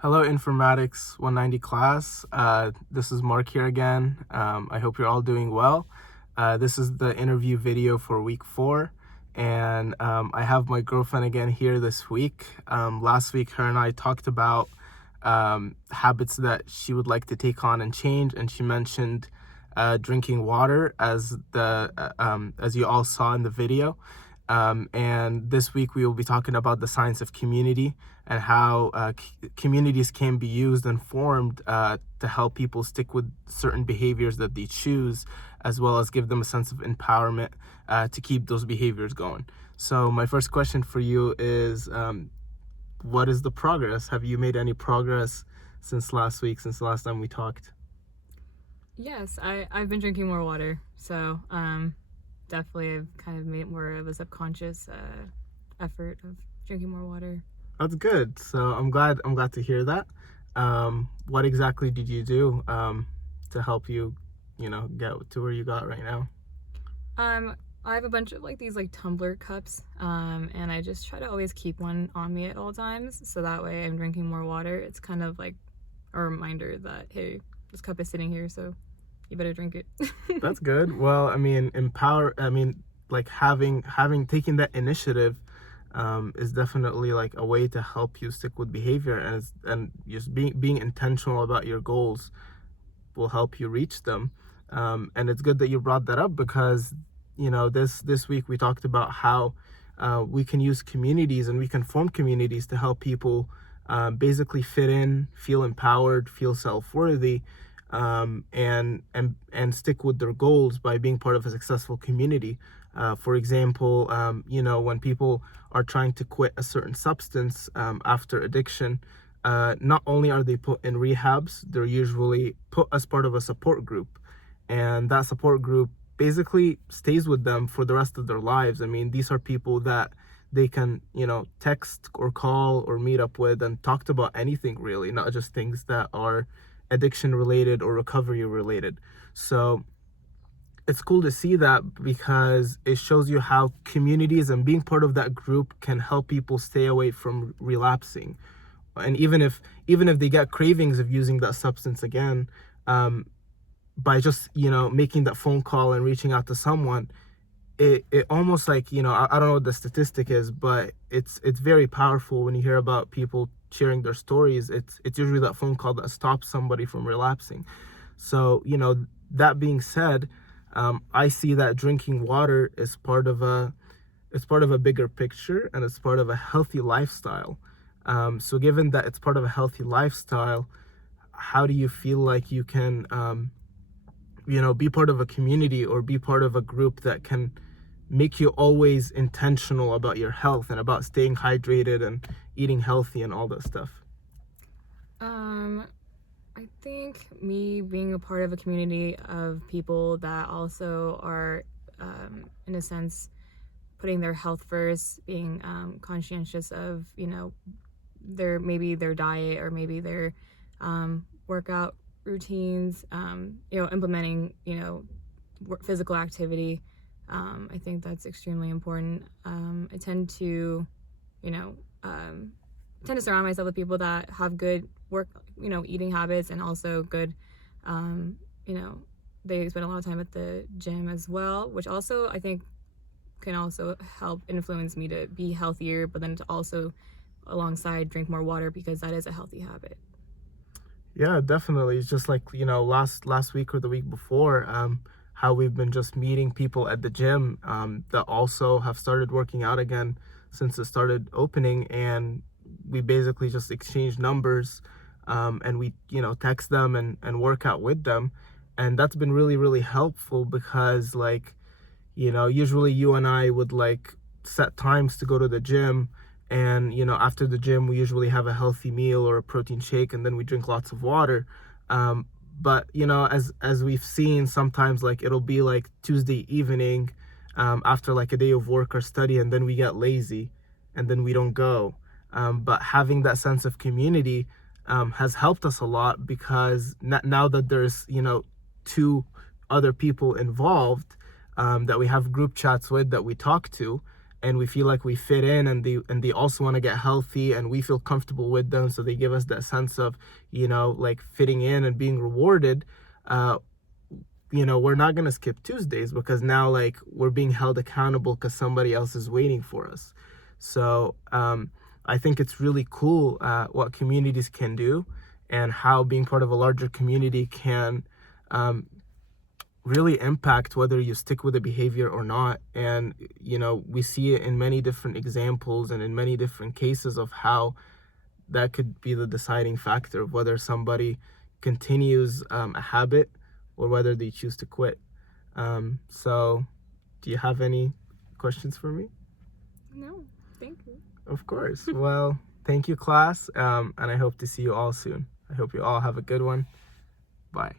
Hello, Informatics 190 class. This is Mark here again. I hope you're all doing well. This is the interview video for week 4, and I have my girlfriend again here this week. Last week, her and I talked about habits that she would like to take on and change, and she mentioned drinking water as you all saw in the video. And this week we will be talking about the science of community and how communities can be used and formed to help people stick with certain behaviors that they choose, as well as give them a sense of empowerment to keep those behaviors going. So my first question for you is, what is the progress? Have you made any progress since last week, since the last time we talked? Yes, I've been drinking more water, so definitely I've kind of made more of a subconscious effort of drinking more water. That's good. So I'm glad to hear that. What exactly did you do to help you, get to where you got right now? I have a bunch of these tumbler cups, and I just try to always keep one on me at all times, so that way I'm drinking more water. It's kind of like a reminder that, hey, this cup is sitting here, so you better drink it. That's good. Well, having taken that initiative is definitely like a way to help you stick with behavior, and just being intentional about your goals will help you reach them. And it's good that you brought that up because this week we talked about how we can use communities and we can form communities to help people basically fit in, feel empowered, feel self-worthy, and stick with their goals by being part of a successful community. For example, when people are trying to quit a certain substance after addiction, not only are they put in rehabs, they're usually put as part of a support group, and that support group basically stays with them for the rest of their lives. I mean, these are people that they can, text or call or meet up with and talk about anything really, not just things that are addiction related or recovery related. So it's cool to see that because it shows you how communities and being part of that group can help people stay away from relapsing. And even if they get cravings of using that substance again, by just making that phone call and reaching out to someone, it almost like, I don't know what the statistic is, but it's very powerful when you hear about people sharing their stories. It's usually that phone call that stops somebody from relapsing. So that being said, I see that drinking water is part of a bigger picture, and it's part of a healthy lifestyle. So given that it's part of a healthy lifestyle, how do you feel like you can be part of a community or be part of a group that can make you always intentional about your health and about staying hydrated and eating healthy and all that stuff? I think me being a part of a community of people that also are, in a sense, putting their health first, being conscientious of, their diet or maybe their workout routines, implementing, physical activity. I think that's extremely important. I tend to, surround myself with people that have good eating habits, and also good, they spend a lot of time at the gym as well, which also I think can also help influence me to be healthier, but then to also alongside drink more water, because that is a healthy habit. Yeah, definitely. It's just like, last week or the week before, how we've been just meeting people at the gym that also have started working out again since it started opening, and we basically just exchange numbers, and we text them and work out with them. And that's been really, really helpful because usually you and I would set times to go to the gym, and after the gym we usually have a healthy meal or a protein shake, and then we drink lots of water. But as we've seen, sometimes it'll be Tuesday evening, after a day of work or study, and then we get lazy and then we don't go. But having that sense of community has helped us a lot, because now that there's 2 other people involved, that we have group chats with, that we talk to, and we feel like we fit in, and they also want to get healthy, and we feel comfortable with them, so they give us that sense of, like fitting in and being rewarded. We're not going to skip Tuesdays, because now like we're being held accountable because somebody else is waiting for us. So I think it's really cool what communities can do, and how being part of a larger community can really impact whether you stick with the behavior or not. And we see it in many different examples and in many different cases of how that could be the deciding factor of whether somebody continues a habit or whether they choose to quit. So do you have any questions for me? No, thank you. Of course. Well, thank you, class, and I hope to see you all soon. I hope you all have a good one. Bye.